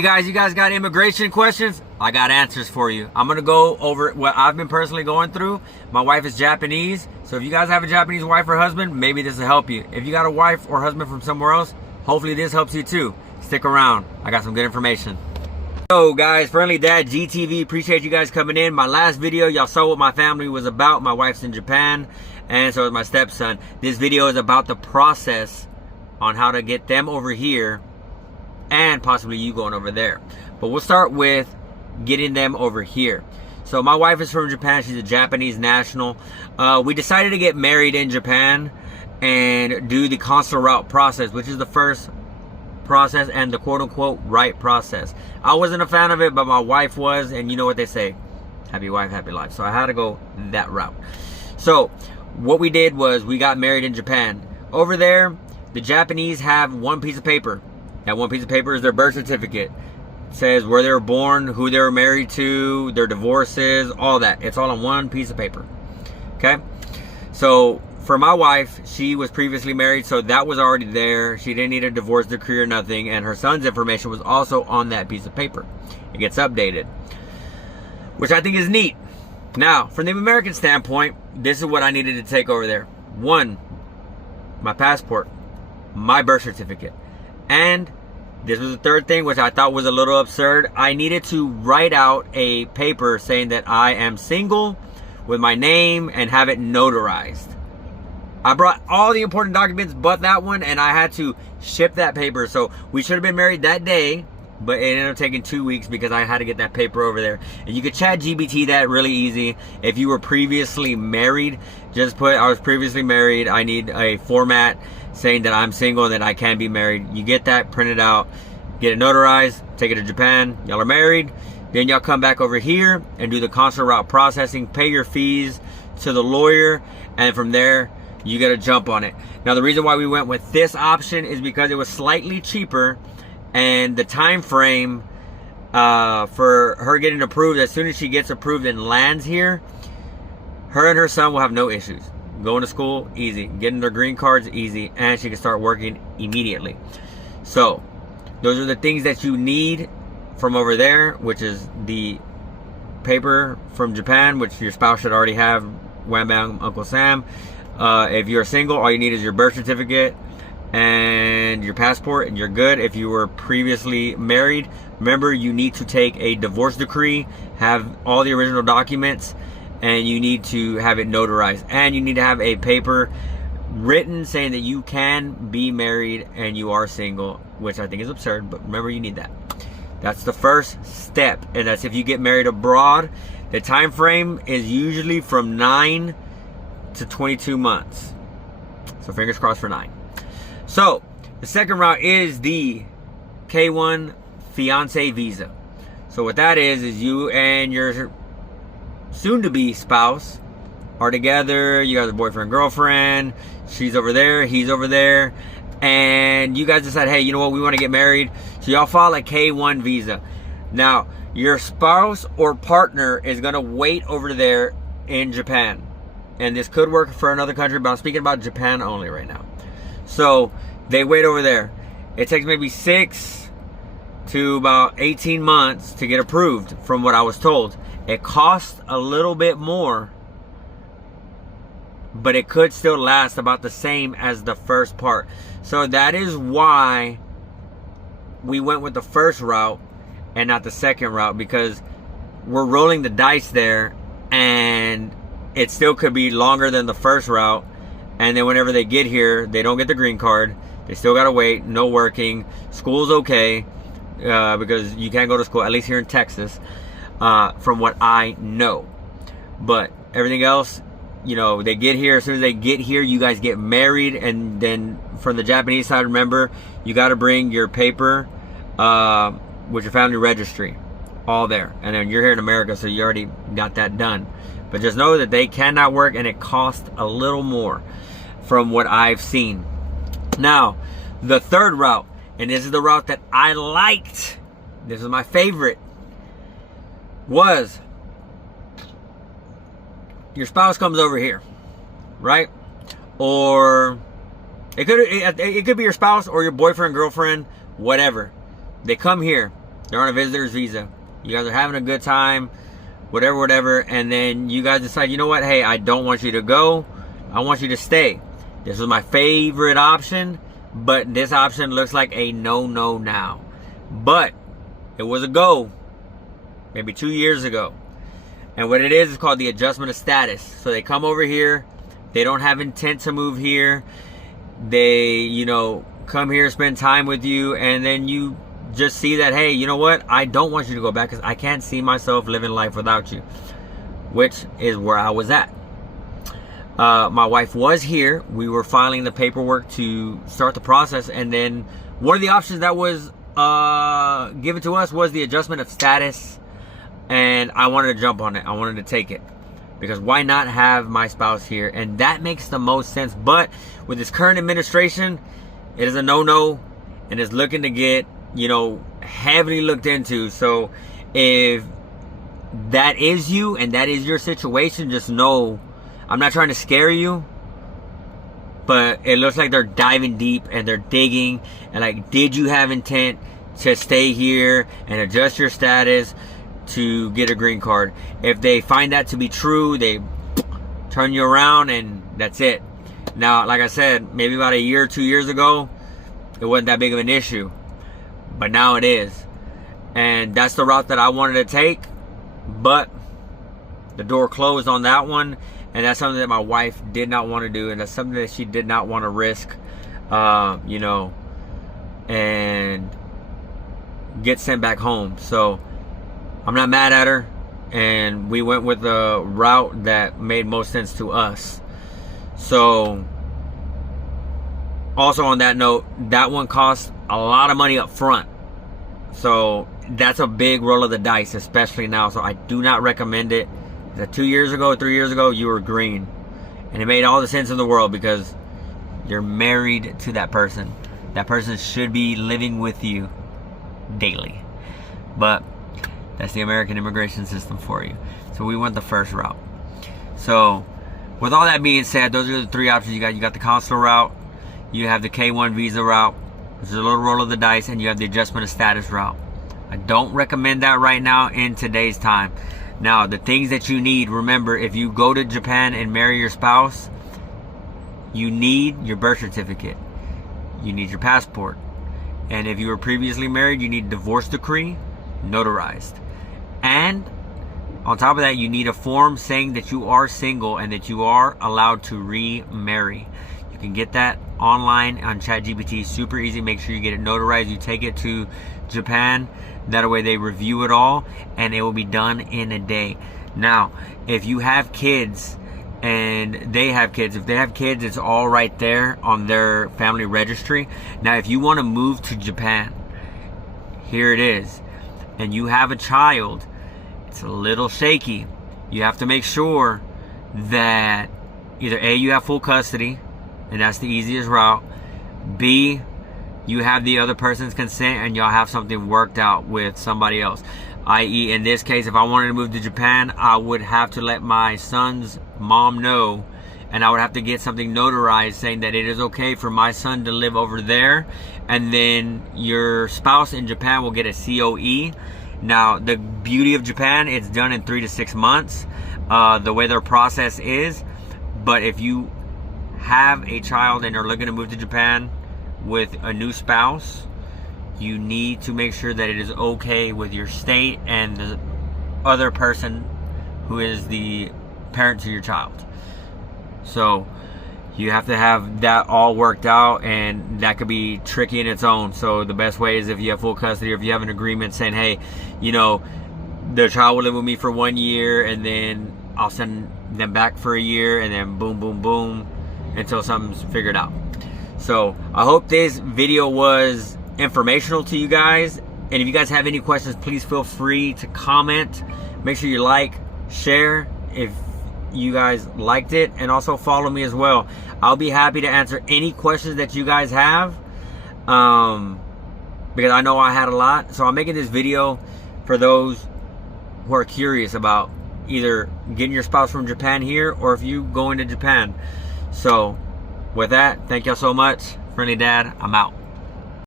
You guys got immigration questions? I got answers for you. I'm gonna go over what I've been personally going through. My wife is Japanese, so if you guys have a Japanese wife or husband, maybe this will help you. If you got a wife or husband from somewhere else, hopefully this helps you too. Stick around. I got some good information. So guys, Friendly Dad GTV, appreciate you guys coming in. My last video, y'all saw what my family was about. My wife's in Japan, and so is my stepson. This video is about the process on how to get them over here and possibly you going over there. But we'll start with getting them over here. So my wife is from Japan. She's a Japanese national. We decided to get married in Japan and do the consular route process, which is the first process and the quote-unquote right process. I wasn't a fan of it, but my wife was, and you know what they say, happy wife, happy life. So I had to go that route. So what we did was we got married in Japan. Over there, the Japanese have one piece of paper. That one piece of paper is their birth certificate. It says where they were born, who they were married to, their divorces, all that. It's all on one piece of paper. Okay? So for my wife, she was previously married, so that was already there. She didn't need a divorce decree or nothing, and her son's information was also on that piece of paper. It gets updated, which I think is neat. Now, from the American standpoint, this is what I needed to take over there. One, my passport, my birth certificate. And this was the third thing, which I thought was a little absurd. I needed to write out a paper saying that I am single with my name and have it notarized. I brought all the important documents but that one, and I had to ship that paper. So we should have been married that day, but it ended up taking 2 weeks because I had to get that paper over there. And you could ChatGPT that really easy. If you were previously married, just put I was previously married. I need a format saying that I'm single and that I can be married. You get that printed out, get it notarized, take it to Japan. Y'all are married. Then y'all come back over here and do the consular route processing, pay your fees to the lawyer, and from there, you get a jump on it. Now, the reason why we went with this option is because it was slightly cheaper, and the time frame for her getting approved, as soon as she gets approved and lands here, her and her son will have no issues. Going to school, easy. Getting their green cards, easy. And she can start working immediately. So, those are the things that you need from over there, which is the paper from Japan, which your spouse should already have. Wham bam, Uncle Sam. If you're single, all you need is your birth certificate and your passport, and you're good. If you were previously married, remember you need to take a divorce decree, have all the original documents, and you need to have it notarized, and you need to have a paper written saying that you can be married and you are single, which I think is absurd, but remember you need that. That's the first step, and that's if you get married abroad. The time frame is usually from 9 to 22 months. So fingers crossed for 9. So the second route is the K1 fiance visa. So what that is you and your soon-to-be spouse are together. You guys are boyfriend, girlfriend. She's over there, he's over there, and you guys decide, hey, you know what, we want to get married. So y'all file a K1 visa. Now, your spouse or partner is going to wait over there in Japan, and this could work for another country, but I'm speaking about Japan only right now. So they wait over there. It takes maybe 6 to about 18 months to get approved, from what I was told. It costs a little bit more, but it could still last about the same as the first part. So that is why we went with the first route and not the second route, because we're rolling the dice there, and it still could be longer than the first route. And then whenever they get here, they don't get the green card. They still gotta wait, no working. School's okay, because you can't go to school, at least here in Texas. From what I know. But everything else, you know, they get here. As soon as they get here, you guys get married. And then from the Japanese side, remember, you got to bring your paper with your family registry. All there. And then you're here in America, so you already got that done. But just know that they cannot work, and it costs a little more from what I've seen. Now, the third route, and this is the route that I liked. This is my favorite. Was your spouse comes over here, right? Or it could be your spouse or your boyfriend, girlfriend, whatever. They come here. They're on a visitor's visa. You guys are having a good time, whatever, and then you guys decide, you know what, hey, I don't want you to go. I want you to stay. This was my favorite option, but this option looks like a no now. But it was a go maybe 2 years ago. And what it is called the adjustment of status. So they come over here. They don't have intent to move here. They, you know, come here, spend time with you, and then you just see that, hey, you know what? I don't want you to go back because I can't see myself living life without you, which is where I was at. My wife was here. We were filing the paperwork to start the process, and then one of the options that was given to us was the adjustment of status, and I wanted to jump on it. I wanted to take it because why not have my spouse here? And that makes the most sense. But with this current administration, it is a no-no, and it's looking to get, you know, heavily looked into. So if that is you and that is your situation, just know I'm not trying to scare you, but it looks like they're diving deep and they're digging and like, did you have intent to stay here and adjust your status to get a green card? If they find that to be true, they turn you around and that's it. Now, like I said, maybe about a year or 2 years ago, it wasn't that big of an issue, but now it is. And that's the route that I wanted to take, but the door closed on that one. And that's something that my wife did not want to do, and that's something that she did not want to risk, you know, and get sent back home. So I'm not mad at her, and we went with the route that made most sense to us. So also on that note, that one cost a lot of money up front. So that's a big roll of the dice, especially now. So I do not recommend it. That 2 years ago, 3 years ago, you were green. And it made all the sense in the world because you're married to that person. That person should be living with you daily. But that's the American immigration system for you. So we went the first route. So with all that being said, those are the three options you got. You got the consular route. You have the K-1 visa route, which is a little roll of the dice. And you have the adjustment of status route. I don't recommend that right now in today's time. Now, the things that you need, remember, if you go to Japan and marry your spouse, you need your birth certificate. You need your passport. And if you were previously married, you need a divorce decree notarized. And on top of that, you need a form saying that you are single and that you are allowed to remarry. You can get that online on ChatGPT. Super easy. Make sure you get it notarized. You take it to Japan. That way they review it all and it will be done in a day. Now, if you have kids and they have kids, if they have kids, it's all right there on their family registry. Now, if you want to move to Japan, here it is, and you have a child, it's a little shaky. You have to make sure that either A, you have full custody, and that's the easiest route. B, you have the other person's consent and y'all have something worked out with somebody else. I.e., in this case, if I wanted to move to Japan, I would have to let my son's mom know, and I would have to get something notarized saying that it is okay for my son to live over there, and then your spouse in Japan will get a COE. Now, the beauty of Japan, it's done in 3 to 6 months, the way their process is. But if you have a child and are looking to move to Japan with a new spouse, you need to make sure that it is okay with your state and the other person who is the parent to your child. So you have to have that all worked out, and that could be tricky in its own. So the best way is if you have full custody, or if you have an agreement saying, hey, you know, the child will live with me for 1 year and then I'll send them back for a year, and then boom, boom, boom, until something's figured out. So I hope this video was informational to you guys. And if you guys have any questions, please feel free to comment. Make sure you like, share if you guys liked it, and also follow me as well. I'll be happy to answer any questions that you guys have, because I know I had a lot. So I'm making this video for those who are curious about either getting your spouse from Japan here, or if you go into Japan. So with that, thank y'all so much. Friendly Dad, I'm out.